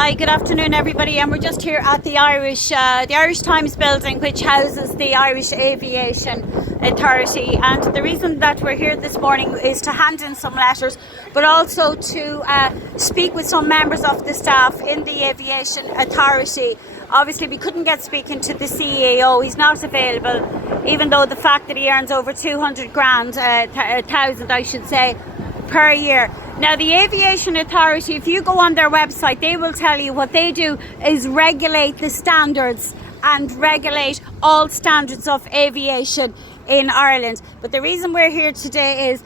Hi, good afternoon everybody, and we're just here at the Irish Times building, which houses the Irish Aviation Authority. And the reason that we're here this morning is to hand in some letters, but also to speak with some members of the staff in the Aviation Authority. Obviously we couldn't get speaking to the CEO, he's not available, even though the fact that he earns over 200 grand, thousand I should say, per year. Now the Aviation Authority, if you go on their website, they will tell you what they do is regulate the standards and regulate all standards of aviation in Ireland. But the reason we're here today is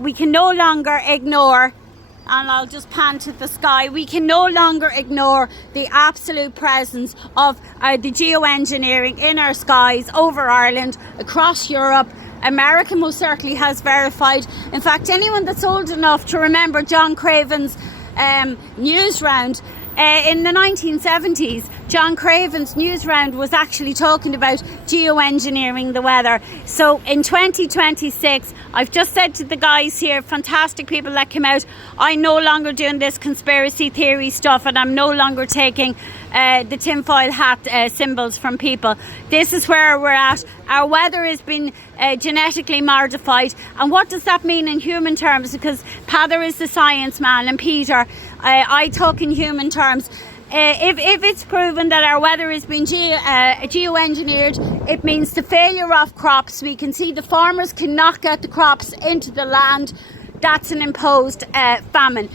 we can no longer ignore, and I'll just pan to the sky, we can no longer ignore the absolute presence of the geoengineering in our skies over Ireland, across Europe. America most certainly has verified. In fact, anyone that's old enough to remember John Craven's news round in the 1970s, John Craven's news round was actually talking about geoengineering the weather. So in 2026, I've just said to the guys here, fantastic people that came out, I'm no longer doing this conspiracy theory stuff, and I'm no longer taking the tinfoil hat symbols from people. This is where we're at. Our weather has been genetically modified. And what does that mean in human terms? Because Peadar is the science man, and Peter, I talk in human terms. If it's proven that our weather has been geoengineered, it means the failure of crops. We can see the farmers cannot get the crops into the land. That's an imposed famine.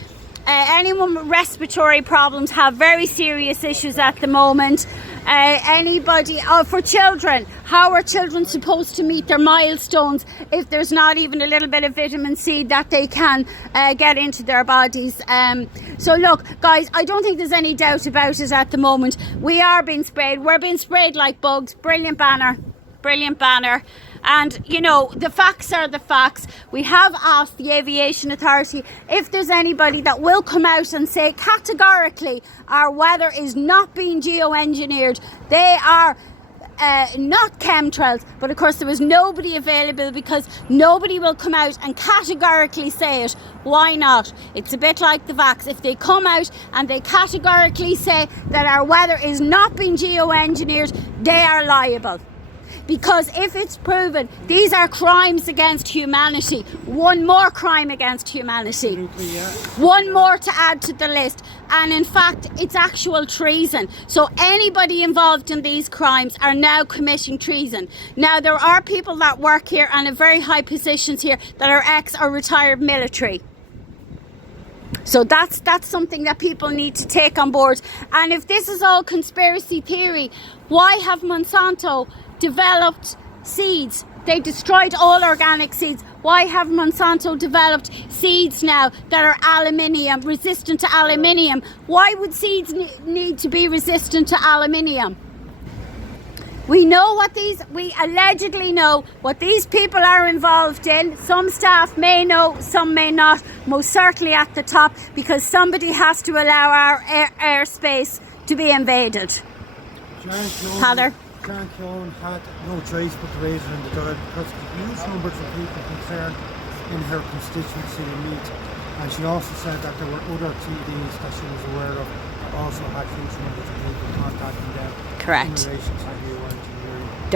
Anyone with respiratory problems have very serious issues at the moment. Anybody, for children, how are children supposed to meet their milestones if there's not even a little bit of vitamin C that they can get into their bodies? So look, guys, I don't think there's any doubt about it at the moment. We are being sprayed. We're being sprayed like bugs. Brilliant banner. Brilliant banner. And, you know, the facts are the facts. We have asked the Aviation Authority if there's anybody that will come out and say categorically our weather is not being geoengineered. They are not chemtrails. But of course there was nobody available because nobody will come out and categorically say it. Why not? It's a bit like the vax. If they come out and they categorically say that our weather is not being geoengineered, they are liable. Because if it's proven, these are crimes against humanity. One more crime against humanity. One more to add to the list. And in fact, it's actual treason. So anybody involved in these crimes are now committing treason. Now, there are people that work here and in very high positions here that are ex or retired military. So that's something that people need to take on board. And if this is all conspiracy theory, why have Monsanto developed seeds? They destroyed all organic seeds. Why have Monsanto developed seeds now that are aluminium, resistant to aluminium? Why would seeds need to be resistant to aluminium? We allegedly know what these people are involved in. Some staff may know, some may not, most certainly at the top, because somebody has to allow our airspace to be invaded. Peadar? John Keown had no choice but to raise it in the Dáil because huge numbers of people concerned in her constituency in Meath. And she also said that there were other TDs that she was aware of that also had huge numbers of people contacting them. Correct. In relation to geoengineering.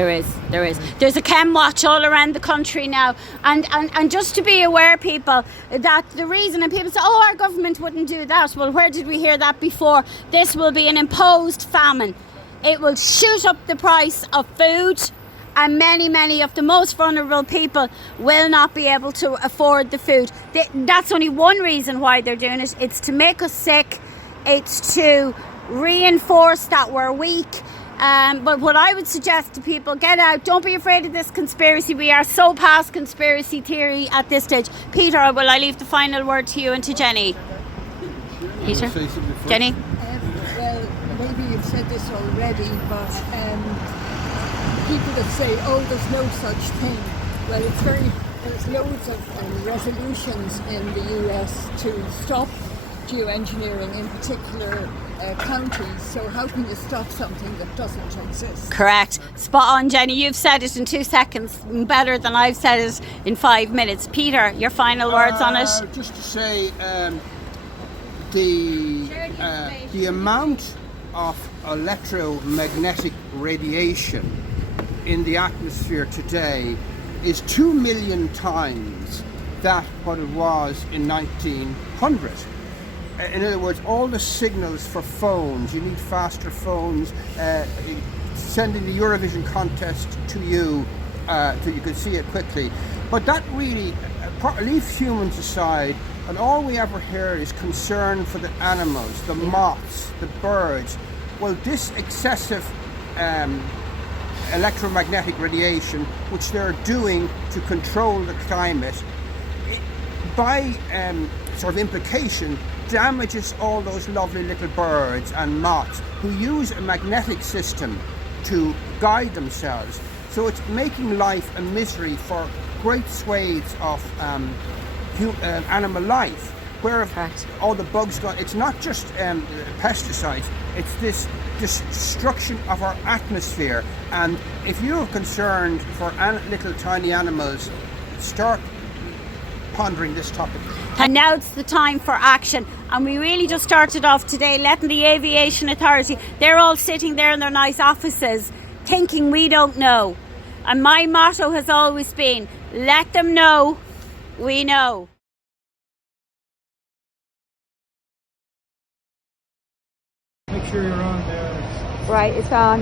There is. There's a chem watch all around the country now. And just to be aware, people, that the reason, and people say, oh, our government wouldn't do that. Well, where did we hear that before? This will be an imposed famine. It will shoot up the price of food, and many of the most vulnerable people will not be able to afford the food. That's only one reason why they're doing it. It's to make us sick. It's to reinforce that we're weak. But what I would suggest to people, get out. Don't be afraid of this conspiracy. We are so past conspiracy theory at this stage. Peter, will I leave the final word to you and to Jenny? Peter? Jenny? Well, maybe you've said this already, but people that say, oh, there's no such thing. Well, there's loads of resolutions in the US to stop geoengineering in particular counties. So how can you stop something that doesn't exist? Correct. Spot on, Jenny. You've said it in 2 seconds better than I've said it in 5 minutes. Peter, your final words on it? Just to say, the the amount of electromagnetic radiation in the atmosphere today is 2 million times that what it was in 1900. In other words, all the signals for phones, you need faster phones, sending the Eurovision contest to you so you can see it quickly. But that really, leave humans aside, and all we ever hear is concern for the animals, the moths, the birds. Well, this excessive electromagnetic radiation, which they're doing to control the climate, by sort of implication, damages all those lovely little birds and moths who use a magnetic system to guide themselves. So it's making life a misery for great swathes of animal life, where all the bugs gone. It's not just pesticides, it's this destruction of our atmosphere. And if you're concerned for little tiny animals, start pondering this topic. And now it's the time for action, and we really just started off today letting the Aviation Authority, they're all sitting there in their nice offices thinking we don't know, and my motto has always been, let them know we know. Make sure you're on there. Right, it's on.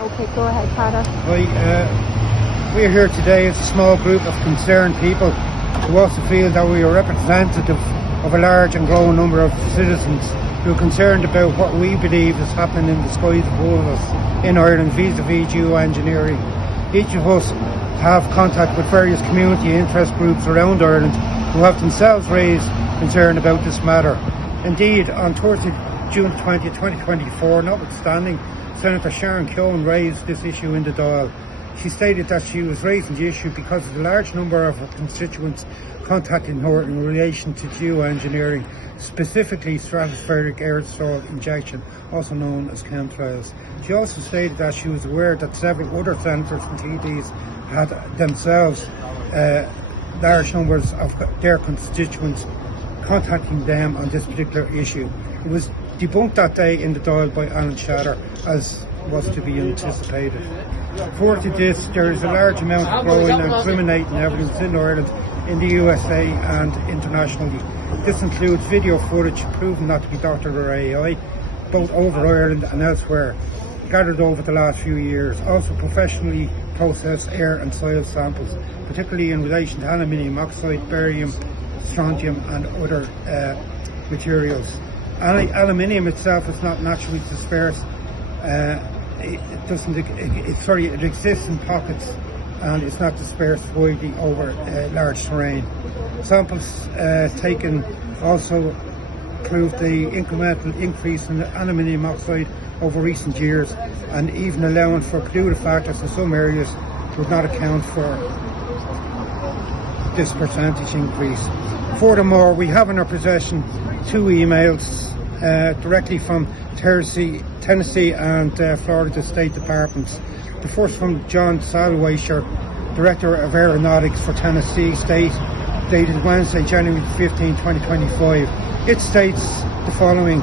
Okay, go ahead, Father. We're here today as a small group of concerned people who also feel that we are representative of a large and growing number of citizens who are concerned about what we believe is happening in the skies above us in Ireland vis-a-vis geoengineering. Each of us have contact with various community interest groups around Ireland who have themselves raised concern about this matter. Indeed, on Thursday, June 20, 2024, notwithstanding Senator Sharon Keown raised this issue in the Dáil, she stated that she was raising the issue because of the large number of her constituents contacting her in relation to geoengineering, specifically stratospheric aerosol injection, also known as chemtrails. She also stated that she was aware that several other senators and TDs had themselves large numbers of their constituents contacting them on this particular issue. It was debunked that day in the Dáil by Alan Shatter, as was to be anticipated. Further to this, there is a large amount of growing and incriminating evidence in Ireland, in the USA and internationally. This includes video footage proven not to be doctored or AI, both over Ireland and elsewhere, gathered over the last few years. Also professionally processed air and soil samples, particularly in relation to aluminium oxide, barium, strontium and other materials. Aluminium itself is not naturally dispersed. It exists in pockets and it's not dispersed widely over large terrain. Samples taken also proved the incremental increase in aluminium oxide over recent years, and even allowing for pollutive factors in some areas would not account for this percentage increase. Furthermore, we have in our possession two emails directly from Tennessee and Florida State Departments. The first from John Salweischer, Director of Aeronautics for Tennessee State, dated Wednesday, January 15, 2025. It states the following: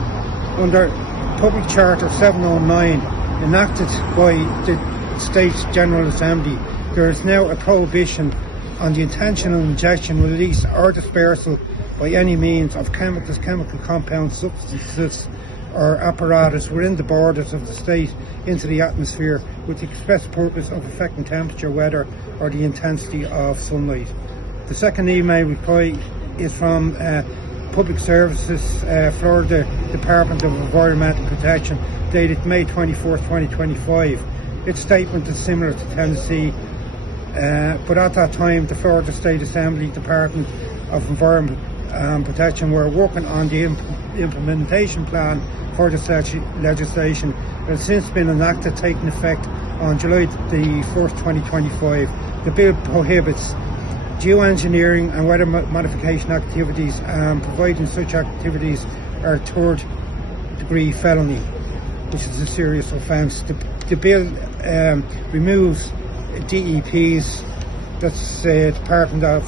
under Public Charter 709, enacted by the State's General Assembly, there is now a prohibition on the intentional injection, release or dispersal by any means of chemical compounds, substances or apparatus within the borders of the state into the atmosphere with the express purpose of affecting temperature, weather or the intensity of sunlight. The second email reply is from Public Services, Florida Department of Environmental Protection, dated May 24, 2025. Its statement is similar to Tennessee, but at that time the Florida State Assembly Department of Environment Protection were working on the implementation plan for this legislation. It has since been enacted, taking effect on July the 1st, 2025. The bill prohibits geoengineering and weather modification activities, and providing such activities are third degree felony, which is a serious offence. The bill removes DEPs, that's Department of,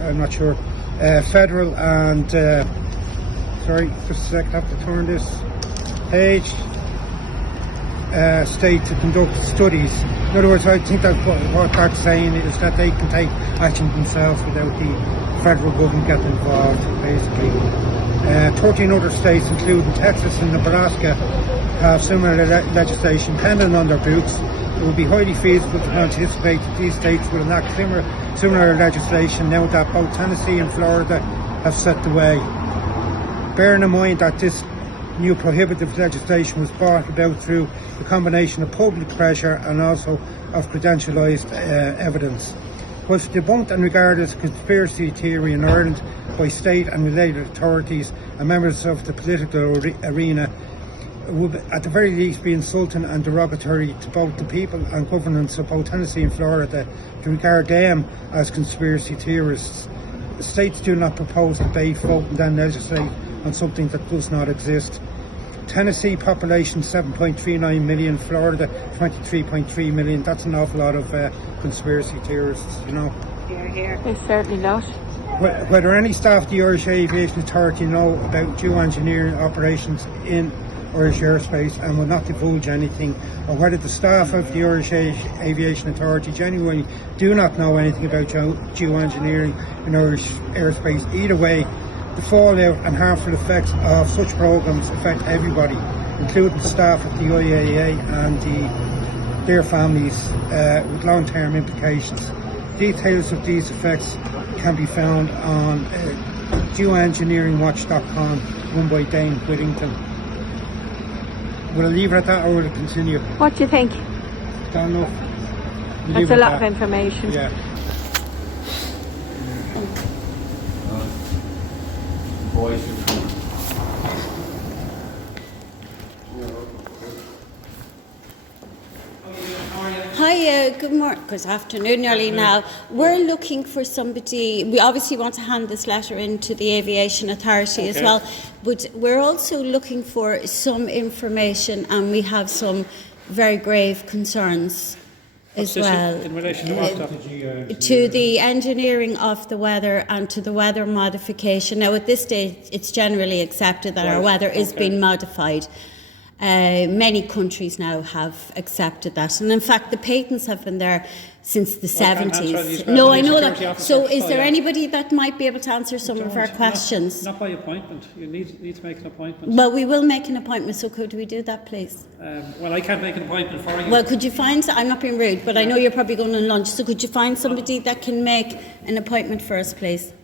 I'm not sure, federal and sorry, just a second, I have to turn this page. State to conduct studies. In other words, I think that what that's saying is that they can take action themselves without the federal government getting involved, basically. 13 other states, including Texas and Nebraska, have similar legislation pending on their books. It would be highly feasible to anticipate that these states will enact similar legislation now that both Tennessee and Florida have set the way. Bearing in mind that this new prohibitive legislation was brought about through a combination of public pressure and also of credentialised evidence. Was debunked and regarded as a conspiracy theory in Ireland by state and related authorities and members of the political arena, would at the very least be insulting and derogatory to both the people and governance of both Tennessee and Florida to regard them as conspiracy theorists. The states do not propose to debate, vote and then legislate on something that does not exist. Tennessee population 7.39 million, Florida 23.3 million. That's an awful lot of conspiracy theorists, you know. Here, here. It's certainly not. Whether any staff of the Irish Aviation Authority know about geoengineering operations in Irish airspace and will not divulge anything, or whether the staff of the Irish Aviation Authority genuinely do not know anything about geoengineering in Irish airspace. Either way, the fallout and harmful effects of such programs affect everybody, including the staff of the IAA and their families, with long-term implications. Details of these effects can be found on geoengineeringwatch.com, run by Dane Whittington. Will I leave it at that or will it continue? What do you think? Don't know. That's a lot of information. Yeah. Hi, good morning, good afternoon nearly now. We're looking for somebody, we obviously want to hand this letter in to the Aviation Authority as well, but we're also looking for some information and we have some very grave concerns as well. In relation to what? To the engineering of the weather and to the weather modification. Now at this stage it's generally accepted that our weather is being modified. Many countries now have accepted that, and in fact the patents have been there since the 70s. No, I know that. So is there anybody that might be able to answer some of our questions? Not by appointment. You need to make an appointment. Well, we will make an appointment, so could we do that, please? Well, I can't make an appointment for you. Well, could you find, I'm not being rude, but I know you're probably going on lunch, so could you find somebody that can make an appointment for us, please?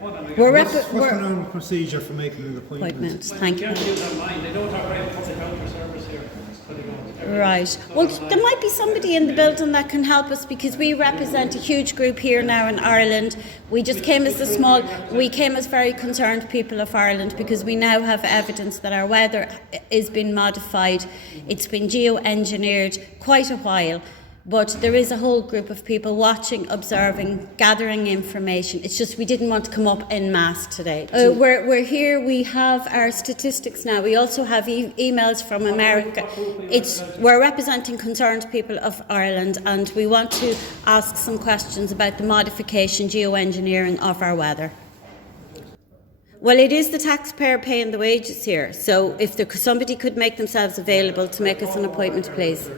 What's the normal procedure for making an appointment? Thank you. You can't use online. They don't operate public health service here. Right. Well, there might be somebody in the building that can help us because we represent a huge group here now in Ireland. We just came as we came as very concerned people of Ireland because we now have evidence that our weather is being modified. It's been geoengineered quite a while. But there is a whole group of people watching, observing, gathering information. It's just we didn't want to come up en masse today. We're here, we have our statistics now. We also have emails from America. We're representing concerned people of Ireland and we want to ask some questions about the modification, geoengineering of our weather. Well, it is the taxpayer paying the wages here. So if somebody could make themselves available to make us an appointment, please.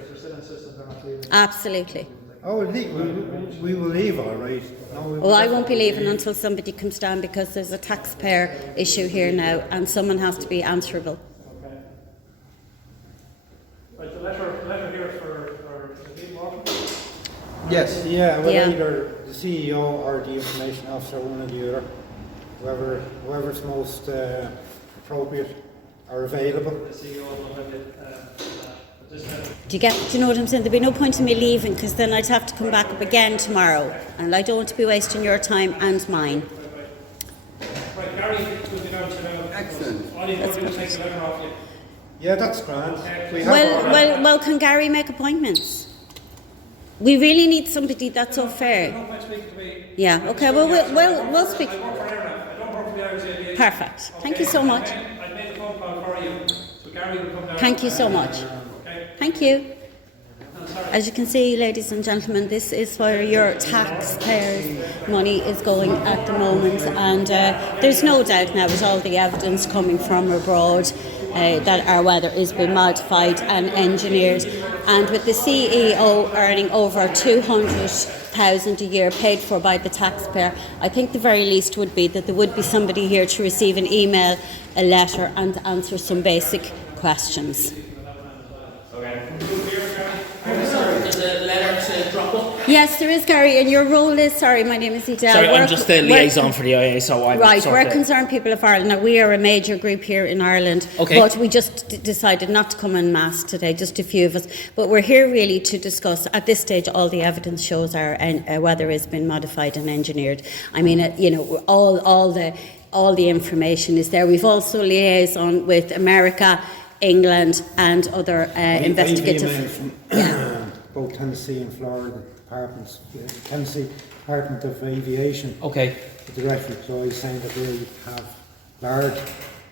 Absolutely. Oh, we will leave, all right. Well, I won't be leaving until somebody comes down because there's a taxpayer issue here now and someone has to be answerable. Okay. Right, the letter here for the people. Yes, yeah, well, either the CEO or the information officer, one or the other, whoever's most appropriate or available. The CEO Do you know what I'm saying? There'd be no point in me leaving because then I'd have to come back up again tomorrow and I don't want to be wasting your time and mine. Right, Gary will be down to now. Excellent. All you've got to do is take the letter off you. Yeah, that's grand. Well, can Gary make appointments? We really need somebody that's so fair. Don't mind speaking to me. Yeah, okay, well, we'll speak. I work for IRA. I don't work for the Irish Aviation. Perfect. Thank you so much. I made a phone call for you. So Gary will come down. Thank you so much. Okay. Thank you. I'm sorry. As you can see, ladies and gentlemen, this is where your taxpayers' money is going at the moment, and there's no doubt now with all the evidence coming from abroad that our weather is being modified and engineered, and with the CEO earning over 200,000 a year paid for by the taxpayer, I think the very least would be that there would be somebody here to receive an email, a letter, and to answer some basic questions. Yes, there is, Gary, and your role is, sorry, my name is Edel. Sorry, I'm just the liaison for the IAA, so I'm right, sort we're of Concerned People of Ireland. Now, we are a major group here in Ireland, okay. But we just decided not to come en masse today, just a few of us. But we're here really to discuss, at this stage, all the evidence shows our weather has been modified and engineered. I mean, all the information is there. We've also liaison with America, England, and other investigative. Both Tennessee and Florida departments. Tennessee Department of Aviation. Okay. The direct reply saying that they have barred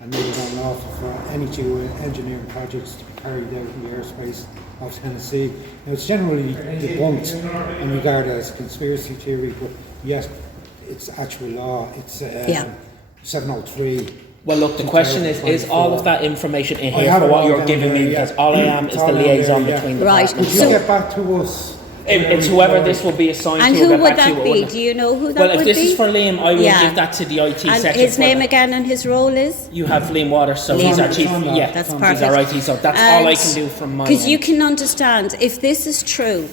and they don't offer for any geoengineering projects to be carried out in the airspace of Tennessee. Now, it's generally debunked and regarded as conspiracy theory, but yes, it's actual law. It's 703. Well, look, the question is all of that information in here for what you're giving me? Because all I am is the liaison between the Right. partners. So get back to us. It's whoever this will be assigned and to. who would that be? Do you know who that would be? Well, if this is for Liam, I will give that to the IT section. And his name again and his role is? You have Liam Waters, so he's our chief. Yeah, that's perfect. He's our IT, so that's all I can do from my end. Because you can understand, if this is true,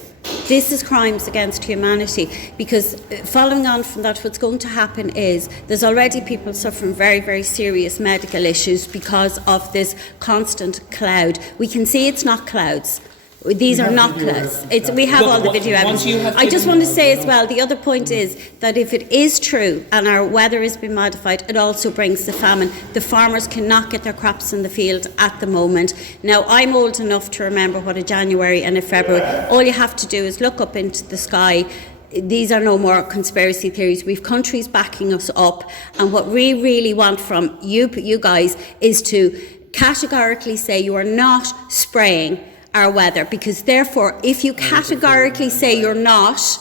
this is crimes against humanity, because following on from that, what's going to happen is there's already people suffering very, very serious medical issues because of this constant cloud. We can see it's not clouds. These are not clouds. We have all the video evidence. I just want to say as well, the other point is that if it is true and our weather has been modified, it also brings the famine. The farmers cannot get their crops in the field at the moment. Now, I'm old enough to remember what a January and a February. All you have to do is look up into the sky. These are no more conspiracy theories. We've countries backing us up, and what we really want from you guys is to categorically say you are not spraying our weather, because therefore if you categorically say you're not,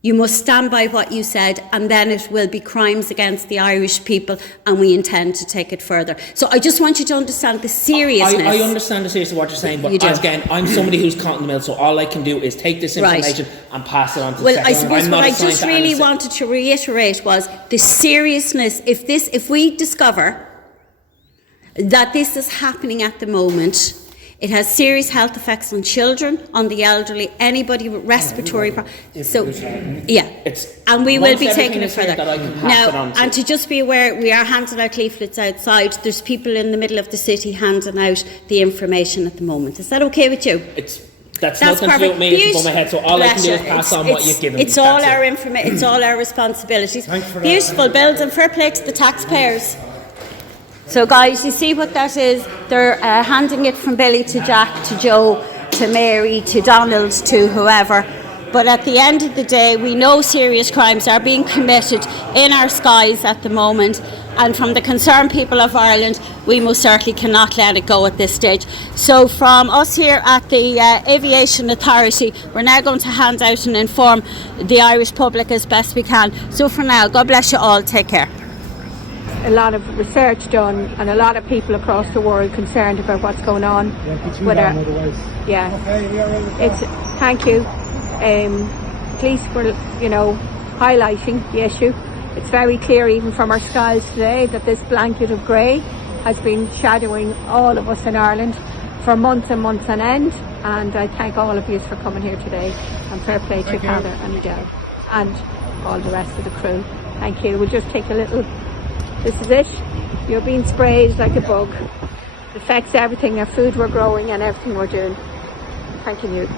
you must stand by what you said, and then it will be crimes against the Irish people, and we intend to take it further. So I just want you to understand the seriousness. I understand the seriousness of what you're saying, but again, I'm somebody who's caught in the middle, so all I can do is take this information and pass it on to the secretary. I suppose what I just really wanted to reiterate was the seriousness. If we discover that this is happening at the moment, it has serious health effects on children, on the elderly, anybody with respiratory problems. So, and we will be taking it further. Now, and to just be aware, we are handing out leaflets outside. There's people in the middle of the city handing out the information at the moment. Is that okay with you? That's nothing to do with me, it's above my head, so all I can do is pass on what you've given me. It's all our information, it's all our responsibilities. Beautiful bills, and fair play to the taxpayers. So guys, you see what that is? They're handing it from Billy to Jack to Joe to Mary to Donald to whoever. But at the end of the day, we know serious crimes are being committed in our skies at the moment. And from the Concerned People of Ireland, we most certainly cannot let it go at this stage. So from us here at the Aviation Authority, we're now going to hand out and inform the Irish public as best we can. So for now, God bless you all. Take care. A lot of research done and a lot of people across the world concerned about what's going on with our, thank you police for highlighting the issue. It's very clear even from our skies today that this blanket of grey has been shadowing all of us in Ireland for months and months on end, and I thank all of you for coming here today, and fair play to Father and Adele and all the rest of the crew. Thank you. We'll just take a little. This is it. You're being sprayed like a bug. It affects everything, our food we're growing and everything we're doing. Thanking you.